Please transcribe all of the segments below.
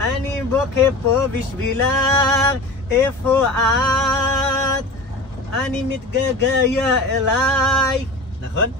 अनि बोके पो बिस्बिलार एफो आत अनि मिट गया एलाई नखन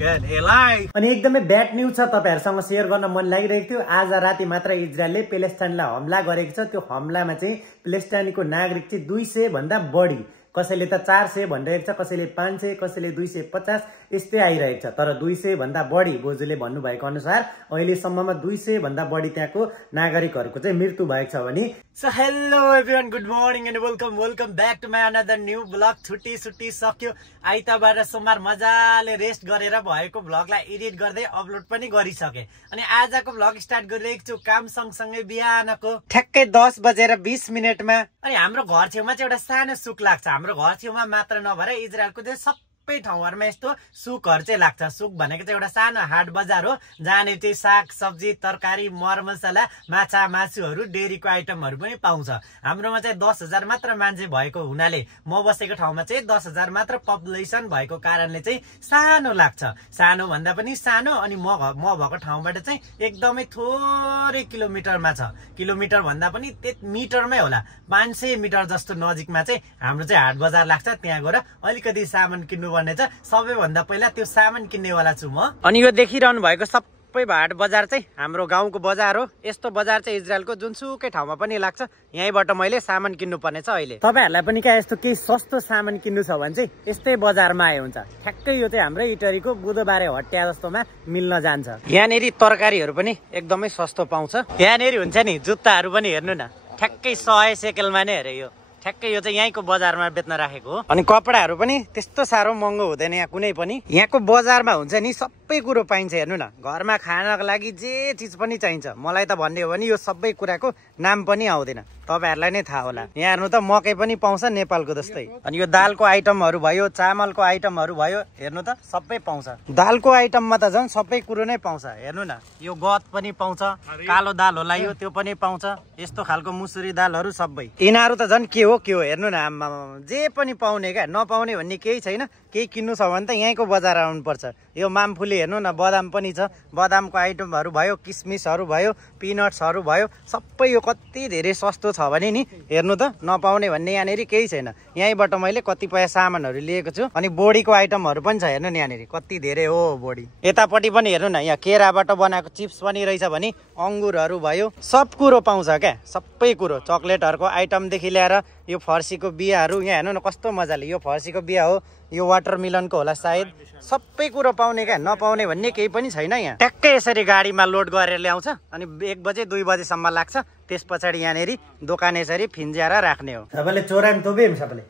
गन एलाई। अनि एकदमै ब्याड न्यूज छ, तपाईहरुसँग शेयर गर्न मन लागिरहेको थियो। आज राति मात्र इजरायलले प्यालेस्टाइनलाई हमला गरेको छ। त्यो हमलामा चाहिँ प्यालेस्टाइनको नागरिक चाहिँ 200 भन्दा बढी, कसैले त 400 भनिरहेको छ, कसैले 500, कसैले 250 यस्तै आइरहेको छ। तर 200 भन्दा बढी बोजूले भन्नुभएको अनुसार अहिलेसम्ममा 200 भन्दा बढी त्यहाँको नागरिकहरूको चाहिँ मृत्यु भएको छ भने। So hello everyone, good morning and welcome back to my another new blog. छुट्टी सक्यो, आइतबार सोमबार मजाले रेस्ट गरेर भएको भ्लगलाई एडिट गर्दै अपलोड पनि गरिसके। अनि आजको भ्लग स्टार्ट गरिरहेको छु काम सँगसँगै बिहानको ठ्याक्कै 10:20 अनि हाम्रो घर छेउमा चाहिँ एउटा सानो सुक लाग्छ। हाम्रो घर छेउमा मात्र नभएर इजरायलको चाहिँ सबै ठाउँहरुमा यस्तो सुकहरु चाहिँ लाग्छ। सुक भनेको चाहिँ एउटा सानो हाट बजार हो, जहाँनिर चाहिँ साग सब्जी तरकारी मरमसला माछा मासुहरु डेरीको आइटमहरु पनि पाउँछ। हाम्रोमा चाहिँ 10,000 मात्र मान्छे भएको हुनाले, म बसेको ठाउँमा चाहिँ 10,000 मात्र पपुलेसन भएको कारणले चाहिँ सानो लाग्छ। सानो भन्दा पनि सानो। अनि म भएको ठाउँबाट चाहिँ एकदमै थोरै किलोमिटरमा छ। किलोमिटर भन्दा पनि मिटरमै होला, 500 मिटर जस्तो नजिकमा चाहिँ हाम्रो चाहिँ हाट बजार लाग्छ। त्यहाँ गएर अलिकति सामान किन्नु पर्ने छ। सबैभन्दा पहिला त्यो सामान किन्नेवाला छु म। अनि यो देखिरहनु भएको सबै हाट बजार चाहिँ हाम्रो गाउँको बजार हो। यस्तो बजार चाहिँ इजरायलको जुनसुकै ठाउँमा पनि लाग्छ। यहीँबाट मैले सामान किन्नु पर्ने छ। अहिले तपाईहरुलाई पनि क्या यस्तो केही सस्तो सामान किन्नु छ भने चाहिँ यस्तै बजारमा आए हुन्छ। ठ्याक्कै यो चाहिँ हाम्रो इटरीको बुधबारे हट्या जस्तोमा मिल्न जान्छ। यहाँनेरि तरकारीहरू पनि एकदमै सस्तो पाउँछ। यहाँनेरि हुन्छ नि जुत्ताहरू पनि हेर्नु न, ठ्याक्कै 100 सेकेलमा नै हेरे। यो ठ्याक्कै यो चाहिँ यहीँको बजारमा बेच्न राखेको हो। अनि कपडाहरू पनि त्यस्तो साह्रो महँगो हुँदैन यहाँ कुनै पनि। यहाँको बजारमा हुन्छ नि सबै कुरो पाइन्छ। हेर्नु न, घरमा खानको लागि जे चिज पनि चाहिन्छ। मलाई त भन्ने हो भने यो सबै कुराको नाम पनि आउँदैन, तपाईहरुलाई नै थाहा होला। यहाँ हेर्नु त मकै पनि पाउँछ नेपालको जस्तै। अनि यो दालको आइटमहरू भयो, चामलको आइटमहरू भयो, हेर्नु त सबै पाउँछ। दालको आइटममा त झन् सबै कुरो नै पाउँछ। हेर्नु न, यो गत पनि पाउँछ, कालो दाल होला यो, त्यो पनि पाउँछ। यस्तो खालको मुसुरी दालहरू सबै। यिनीहरू त झन् के हो हेर्नु न, आम्मा जे पनि पाउने क्या, नपाउने भन्ने केही छैन। केही किन्नु छ भने त यहीँको बजार आउनु पर्छ। यो मामफुली हेर्नु न, बदाम पनि छ, बदामको आइटमहरू भयो, किसमिसहरू भयो, पिनट्सहरू भयो, सबै यो कति धेरै सस्तो छ भने नि। हेर्नु त, नपाउने भन्ने यहाँनिर केही छैन। यहीँबाट मैले कतिपय सामानहरू लिएको छु। अनि बोडीको आइटमहरू पनि छ। हेर्नु न यहाँनिर कति धेरै हो बोडी। यतापट्टि पनि हेर्नु न, यहाँ केराबाट बनाएको चिप्स पनि रहेछ भने, अङ्गुरहरू भयो, सब कुरो पाउँछ क्या, सबै कुरो। चक्लेटहरूको आइटमदेखि ल्याएर यो फर्सीको बियाहरू, यहाँ हेर्नु न कस्तो मजाले, यो फर्सीको बिया हो, यो वाटरमेलनको होला सायद। सबै कुरो पाउने क्या, नपाउने भन्ने केही पनि छैन। यहाँ ट्याक्कै यसरी गाडीमा लोड गरेर ल्याउँछ। अनि 1 बजे 2 बजेसम्म लाग्छ। त्यस पछाडि यहाँनिर दोकान यसरी फिन्ज्याएर राख्ने हो। सबैले चोरान तोबेम सबैले।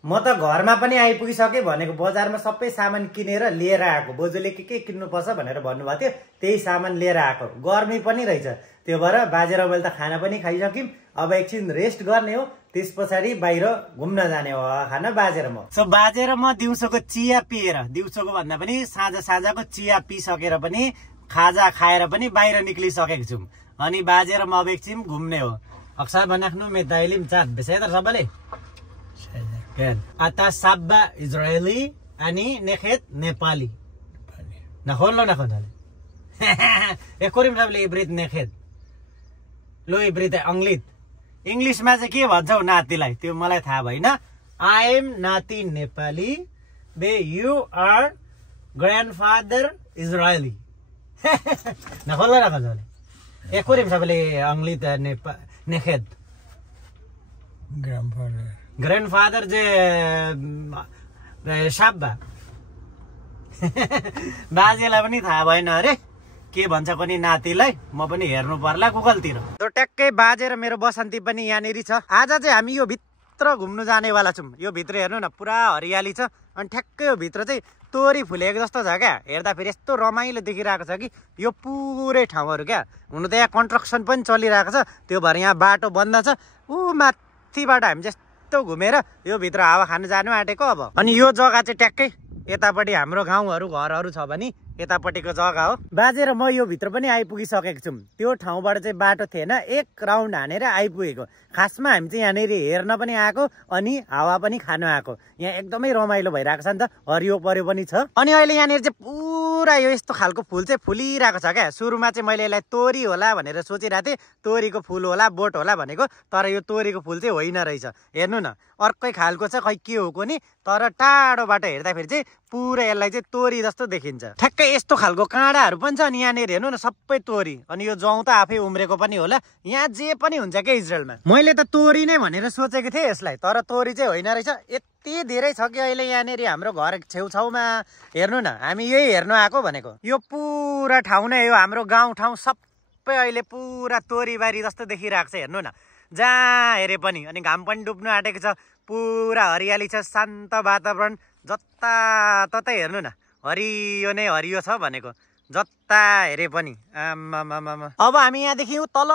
म त घरमा पनि आइपुगिसकेँ भनेको, बजारमा सबै सामान किनेर लिएर आएको। बोजूले के किन्नुपर्छ भनेर भन्नुभएको थियो, त्यही सामान लिएर आएको। गर्मी पनि रहेछ, त्यो भएर बाजे र मैले त खाना पनि खाइसक्यौँ। अब एकछिन रेस्ट गर्ने हो, त्यस पछाडि बाहिर घुम्न जाने हो खाना बाजेर म। सो बाजेर म दिउँसोको चिया पिएर, दिउँसोको भन्दा पनि साँझको चिया पिसकेर पनि, खाजा खाएर पनि बाहिर निक्लिसकेको छौँ। अनि बाजेर म अब एकछिन घुम्ने हो। अक्सर बनाख्नु मेदाइलिम चाट बेसेदर सबैले आता साब्बा इजरायली अनि नेखेत नेपाली नखोल्लो एकोरिम सबले इब्रित नेखेत लो इब्रित अङ्ग्लित। इङ्ग्लिसमा चाहिँ के भन्छौ नातिलाई त्यो मलाई थाहा भएन। आई एम नाति नेपाली, बे यु आर ग्रान्डफादर इजरायली। नखोल्लो एकोरिम सबले अङ्ग्लित नेखेत ग्रैंडफादर जे साब्बा। बाजेलाई पनि थाहा भएन अरे के भन्छ पनि नातिलाई। म पनि हेर्नु पर्ला गुगलतिर। त्यो ट्याक्कै बाजे र मेरो बसन्ती पनि यहाँनिर छ। आज चाहिँ हामी यो भित्र घुम्नु जानेवाला छौँ। यो भित्र हेर्नु न पुरा हरियाली छ। अनि ठ्याक्कै यो भित्र चाहिँ तोरी फुलेको जस्तो छ क्या। हेर्दा फेरि यस्तो रमाइलो देखिरहेको छ कि यो पुरै ठाउँहरू क्या। हुनु त यहाँ कन्स्ट्रक्सन पनि चलिरहेको छ, त्यो भएर यहाँ बाटो बन्द छ। ऊ माथिबाट हामी यस्तो घुमेर यो भित्र हावा खान जानु आँटेको अब। अनि यो जग्गा चाहिँ ट्याक्कै यतापट्टि हाम्रो गाउँहरू घरहरू छ भने यतापट्टिको जग्गा हो। बाजे र म यो भित्र पनि आइपुगिसकेको छौँ। त्यो ठाउँबाट चाहिँ बाटो थिएन, एक राउन्ड हानेर आइपुगेको। खासमा हामी चाहिँ यहाँनिर हेर्न पनि आएको अनि हावा पनि खान आएको। यहाँ एकदमै रमाइलो भइरहेको छ नि त, हरियो पर्यो पनि छ। अनि अहिले यहाँनिर चाहिँ पुरा यो यस्तो खालको फुल चाहिँ फुलिरहेको छ क्या। सुरुमा चाहिँ मैले यसलाई तोरी होला भनेर सोचिरहेको थिएँ, तोरीको फुल होला बोट होला भनेको, तर यो तोरीको फुल चाहिँ होइन रहेछ। हेर्नु न, अर्कै खालको छ, खै के हो कुनी, तर टाढोबाट हेर्दाखेरि चाहिँ पुरा यसलाई चाहिँ तोरी जस्तो देखिन्छ। ठ्याक्कै यस्तो खालको काँडाहरू पनि छ। अनि यहाँनिर हेर्नु न, सबै तोरी। अनि यो जौँ त आफै उम्रेको पनि होला। यहाँ जे पनि हुन्छ क्या इजरायलमा। मैले त तोरी नै भनेर सोचेको थिएँ यसलाई, तर तोरी चाहिँ होइन रहेछ। यति धेरै छ कि अहिले यहाँनिर हाम्रो घर छेउछाउमा। हेर्नु न, हामी यही हेर्नु आएको भनेको। यो पुरा ठाउँ नै हो, हाम्रो गाउँ ठाउँ सबै अहिले पुरा तोरीबारी जस्तो देखिरहेको छ। हेर्नु न, जहाँ हेरे पनि। अनि घाम पनि डुब्नु आँटेको छ, पुरा हरियाली छ, शान्त वातावरण। जताततै हेर्नु न, हरियो नै हरियो छ भनेको, जता हेरे पनि। आमामामा, अब हामी यहाँदेखि तल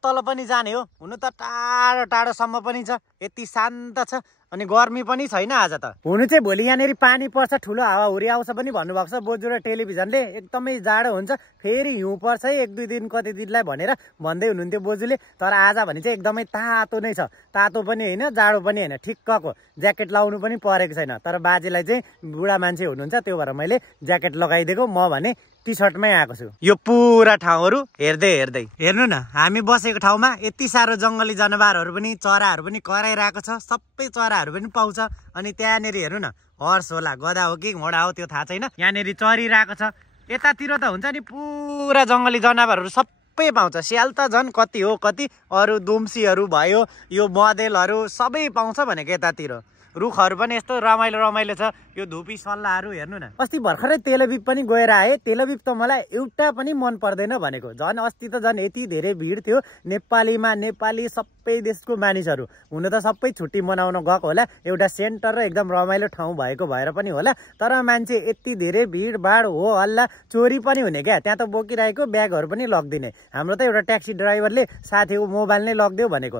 तल पनि जाने हो। हुनु त टाढो टाढोसम्म पनि छ, यति शान्त छ। अनि गर्मी पनि छैन आज त। हुनु चाहिँ भोलि यहाँनिर पानी पर्छ, ठुलो हावाहुरी आउँछ पनि भन्नुभएको छ बोजू र टेलिभिजनले। एकदमै जाडो हुन्छ, फेरि हिउँ पर्छ है 1-2 दिन कति दिनलाई भनेर भन्दै हुनुहुन्थ्यो बोजूले। तर आज भने चाहिँ एकदमै तातो नै छ, तातो पनि होइन जाडो पनि होइन, ठिक्कको। ज्याकेट लाउनु पनि परेको छैन। तर बाजेलाई चाहिँ बुढा मान्छे हुनुहुन्छ, त्यो भएर मैले ज्याकेट लगाइदिएको। म भने टी सर्टमै आएको छु। यो पुरा ठाउँहरू हेर्दै हेर्दै हेर्नु न, हामी बसेको ठाउँमा यति साह्रो जङ्गली जनावरहरू पनि, चराहरू पनि कराइरहेको छ। सबै चराहरू पनि पाउँछ। अनि त्यहाँनिर हेर्नु न, हर्स होला, गधा हो कि घोडा हो त्यो थाहा छैन, यहाँनिर चरिरहेको छ। यतातिर त हुन्छ नि पुरा जङ्गली जनावरहरू सबै पाउँछ। स्याल त झन् कति हो कति, अरू दुम्सीहरू भयो, यो मदेलहरू सबै पाउँछ भनेको यतातिर। रुखहरू पनि यस्तो रमाइलो रमाइलो छ। यो धुपी सल्लाहहरू हेर्नु न। अस्ति भर्खरै तेलअभिव पनि गएर आएँ। तेलअभिव त मलाई एउटा पनि मन पर्दैन भनेको। झन् अस्ति त झन् यति धेरै भिड थियो। नेपालीमा नेपाली सबै देशको मानिसहरू। हुन त सबै छुट्टी मनाउन गएको होला, एउटा सेन्टर र एकदम रमाइलो ठाउँ भएको भएर पनि होला। तर मान्छे यति धेरै भिडभाड हो, हल्ला, चोरी पनि हुने क्या। त्यहाँ त बोकिरहेको ब्यागहरू पनि लगिदिने। हाम्रो त एउटा ट्याक्सी ड्राइभरले साथीको मोबाइल नै लगिदियो भनेको,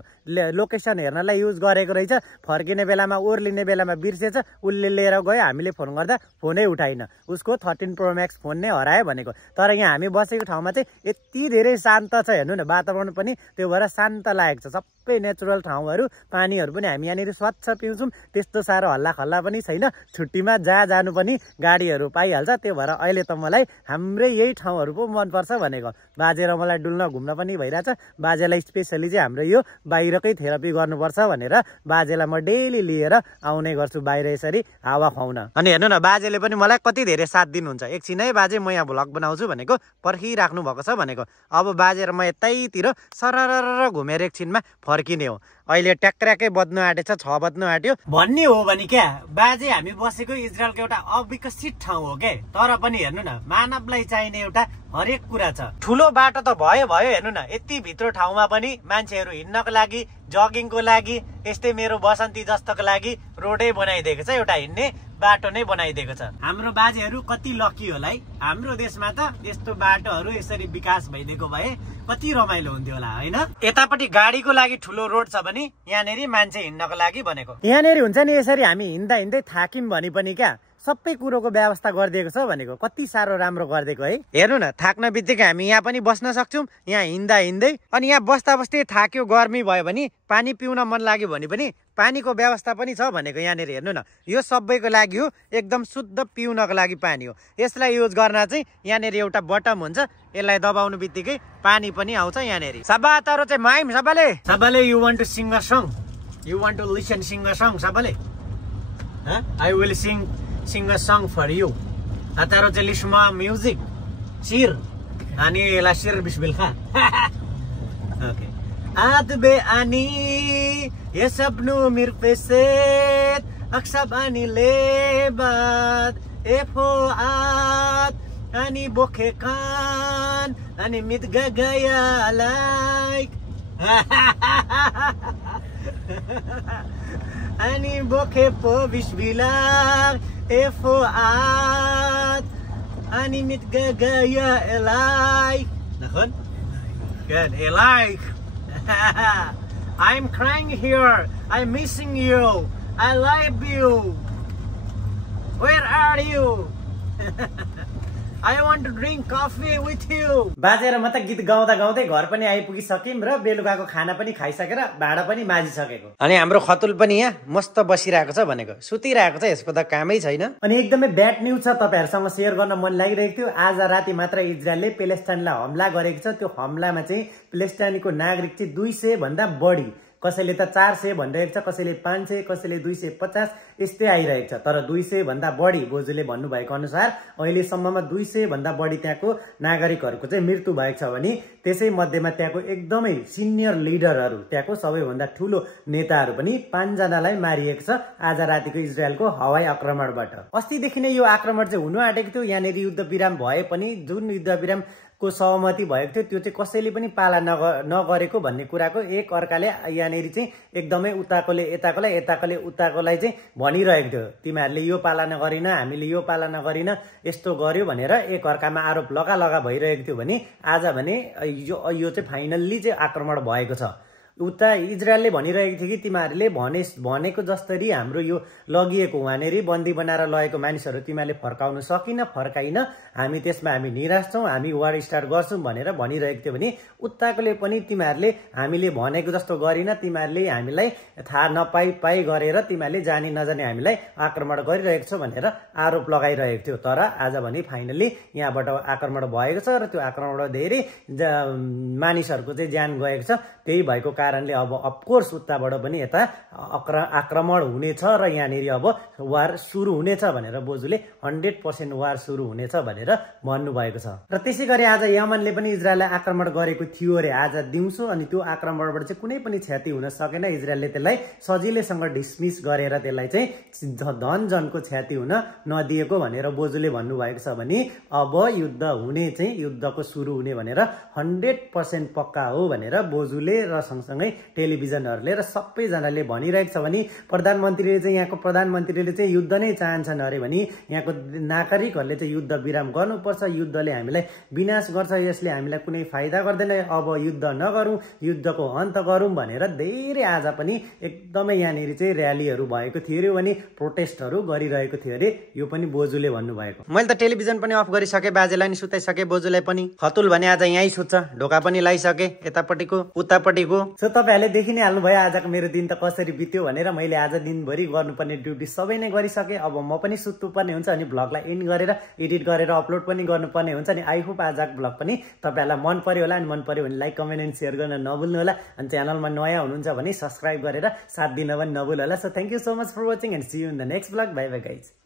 लोकेसन हेर्नलाई युज गरेको रहेछ। फर्किने बेलामा ओर्लिने बेलामा बिर्सेछ, उसले लिएर गयो। हामीले फोन गर्दा फोनै उठाइन, उसको 13 Pro Max फोन नै हरायो भनेको। तर यहाँ हामी बसेको ठाउँमा चाहिँ यति धेरै शान्त छ। हेर्नु न, वातावरण पनि त्यो भएर शान्त लागेको छ। सबै नेचुरल ठाउँहरू, पानीहरू पनि हामी यहाँनिर स्वच्छ पिउँछौँ। त्यस्तो साह्रो हल्ला खल्ला पनि छैन। छुट्टीमा जहाँ जानु पनि गाडीहरू पाइहाल्छ। त्यो भएर अहिले त मलाई हाम्रै यही ठाउँहरू पो मनपर्छ भनेको। बाजे र मलाई डुल्न घुम्न पनि भइरहेछ। बाजेलाई स्पेसली चाहिँ हाम्रो यो बाहिरकै थेरापी गर्नुपर्छ भनेर बाजेलाई म डेली लिएर आउने गर्छु बाहिर यसरी हावा खुवाउन। अनि हेर्नु न, बाजेले पनि मलाई कति धेरै साथ दिनुहुन्छ। एकछिन है बाजे, म यहाँ भ्लग बनाउँछु भनेको, पर्खिराख्नु भएको छ भनेको। अब बाजे र म यतैतिर सरर घुमेर एकछिनमा फर्किने हो। अहिले ट्याक्राकै बज्नु आँटेछ, 6 बज्नु आँट्यो। भन्ने हो भने क्या, बाजे हामी बसेको इजरायलको एउटा अविकसित ठाउँ हो क्या। तर पनि हेर्नु न, मानवलाई चाहिने एउटा हरेक कुरा छ। ठुलो बाटो त भयो हेर्नु न, यति भित्र ठाउँमा पनि मान्छेहरू हिँड्नको लागि, जगिङको लागि, यस्तै मेरो बसन्ती जस्तोको लागि रोडै बनाइदिएको छ, एउटा हिँड्ने बाटो नै बनाइदिएको छ। हाम्रो बाजेहरू कति लकी होला है। हाम्रो देशमा त यस्तो बाटोहरू यसरी विकास भइदिएको भए कति रमाइलो हुन्थ्यो होला होइन। यतापट्टि गाडीको लागि ठुलो रोड छ भने यहाँनिर मान्छे हिँड्नको लागि भनेको। यहाँनिर हुन्छ नि यसरी हामी हिँड्दा हिँड्दै थाक्यौँ भने पनि क्या, सबै कुरोको व्यवस्था गरिदिएको छ भनेको। कति साह्रो राम्रो गरिदिएको है। हेर्नु न, थाक्न बित्तिकै हामी यहाँ पनि बस्न सक्छौँ, यहाँ हिँड्दा हिँड्दै। अनि यहाँ बस्दा बस्दै थाक्यो, गर्मी भयो भने, पानी पिउन मन लाग्यो भने पनि पानीको व्यवस्था पनि छ भनेको यहाँनिर। हेर्नु न, यो सबैको लागि हो, एकदम शुद्ध पिउनको लागि पानी हो। यसलाई युज गर्न चाहिँ यहाँनिर एउटा बटम हुन्छ, यसलाई दबाउनु बित्तिकै पानी पनि आउँछ यहाँनिर। सबा तारो चाहिँ माइम सबले you want to sing a song, you want to listen sing a song सबले, I will sing a song for you. Ataro lisma music. Sir. Ani la sir bismillah. Okay. Adbe ani yesabnu mirfeset aksab ani lebat efoat ani bokekan ani mitgagaya like ani bokepo bismillah efoat ani mitgagaya elai. Nakon? Good. Elai. I'm crying here. I'm missing you. I love you. Where are you? I want to drink coffee with you. बाजेर म त गीत गाउँदा गाउँदै घर पनि आइपुगिसक्यौं र बेलुकाको खाना पनि खाइसकेर भाडा पनि माझिसकेको। अनि हाम्रो खतुल पनि यहाँ मस्त बसिरहेको छ भनेको, सुतिरहेको छ, यसको त कामै छैन। अनि एकदमै ब्याड न्यूज छ, तपाईहरुसँग शेयर गर्न मन लागिरहेको थियो। आज राति मात्र इजरायलले प्यालेस्टाइनलाई हमला गरेको छ। त्यो हमलामा चाहिँ प्यालेस्टाइनको नागरिक चाहिँ 200 भन्दा बढी, कसैले त 400 भनिरहेको छ, कसैले 500, कसैले 250 यस्तै आइरहेको छ। तर 200 भन्दा बढी बोजुले भन्नुभएको अनुसार अहिलेसम्ममा 200 भन्दा बढी त्यहाँको नागरिकहरूको चाहिँ मृत्यु भएको छ भने त्यसै मध्येमा त्यहाँको एकदमै सिनियर लिडरहरू, त्यहाँको सबैभन्दा ठूलो नेताहरू पनि 5 जनालाई मारिएको छ आज रातिको इजरायलको हवाई आक्रमणबाट। अस्तिदेखि नै यो आक्रमण चाहिँ हुनु आँटेको थियो। यहाँनेरि युद्ध विराम भए पनि जुन युद्ध विराम को सहमति भएको थियो त्यो चाहिँ कसैले पनि पालन नगरेको भन्ने कुराको एक अर्काले यहाँनेरि चाहिँ एकदमै उताकोले यताकोलाई, यताकोले उताकोलाई चाहिँ भनिरहेको थियो। तिमीहरूले यो पालना गरिन, हामीले यो पालना गरिन, यस्तो गर्यो भनेर एक अर्कामा आरोप लगा भइरहेको थियो भने आज भने यो चाहिँ फाइनल्ली चाहिँ आक्रमण भएको छ। उता इजरायलले भनिरहेको थियो कि तिमीहरूले भनेको जसरी हाम्रो यो लगिएको वहाँनेरि बन्दी बनाएर लगेको मानिसहरू तिमीहरूले फर्काउन फर्काइन, हामी त्यसमा हामी निराश छौँ, हामी वार स्टार्ट गर्छौँ भनेर भनिरहेको थियो भने उताकोले पनि तिमीहरूले हामीले भनेको जस्तो गरिन, तिमीहरूले हामीलाई थाहा नपाई गरेर तिमीहरूले जानी नजाने हामीलाई आक्रमण गरिरहेको छौ भनेर आरोप लगाइरहेको थियो। तर आज भने फाइनल्ली यहाँबाट आक्रमण भएको छ र त्यो आक्रमणबाट धेरै मानिसहरूको चाहिँ ज्यान गएको छ। त्यही भएको कारणले अब अफकोर्स उताबाट पनि यता आक्रमण हुनेछ र यहाँनेरि अब वार सुरु हुनेछ भनेर बोजुले 100% वार सुरु हुनेछ भनेर भन्नुभएको छ। र त्यसै गरी आज यमनले पनि इजरायललाई आक्रमण गरेको थियो अरे आज दिउँसो। अनि त्यो आक्रमणबाट चाहिँ कुनै पनि क्षति हुन सकेन। इजरायलले त्यसलाई सजिलैसँग डिसमिस गरेर त्यसलाई चाहिँ धनजनको क्षति हुन नदिएको भनेर बोजुले भन्नुभएको छ भने अब युद्ध हुने चाहिँ युद्धको सुरु हुने भनेर 100% पक्का हो भनेर बोजुले र सँगसँगै टेलिभिजनहरूले र सबैजनाले भनिरहेको छ भने प्रधानमन्त्रीले चाहिँ यहाँको प्रधानमन्त्रीले चाहिँ युद्ध नै चाहन्छन् अरे भने यहाँको नागरिकहरूले चाहिँ युद्ध विराम गर्नुपर्छ, युद्धले हामीलाई विनाश गर्छ, यसले हामीलाई कुनै फाइदा गर्दैन, अब युद्ध नगरौँ, युद्धको अन्त गरौँ भनेर धेरै आज पनि एकदमै यहाँनिर चाहिँ र्यालीहरू भएको थियो अरे भने प्रोटेस्टहरू गरिरहेको थियो अरे। यो पनि बोजुले भन्नुभएको। मैले त टेलिभिजन पनि अफ गरिसकेँ, बाजेलाई नि सुताइसकेँ, बोजुलाई पनि। खतुल भने आज यहीँ सुत्छ, ढोका पनि लगाइसकेँ यतापट्टिको उतापट्टिको। सो तपाईँहरूले देखि नै हाल्नुभयो आजको मेरो दिन त कसरी बित्यो भनेर। मैले आज दिनभरि गर्नुपर्ने ड्युटी सबै नै गरिसकेँ। अब म पनि सुत्नुपर्ने हुन्छ अनि भ्लगलाई एन्ड गरेर एडिट गरेर अपलोड पनि गर्नुपर्ने हुन्छ। अनि आई होप आजको भ्लग पनि तपाईँहरूलाई मन पर्यो होला। अनि मन पर्यो भने लाइक, कमेन्ट एन्ड सेयर गर्न नभुल्नु होला। अनि च्यानलमा नयाँ हुनुहुन्छ भने सब्सक्राइब गरेर साथ दिन पनि नभुल्नु होला। So thank you so much for watching and see you in the next vlog. Bye bye guys.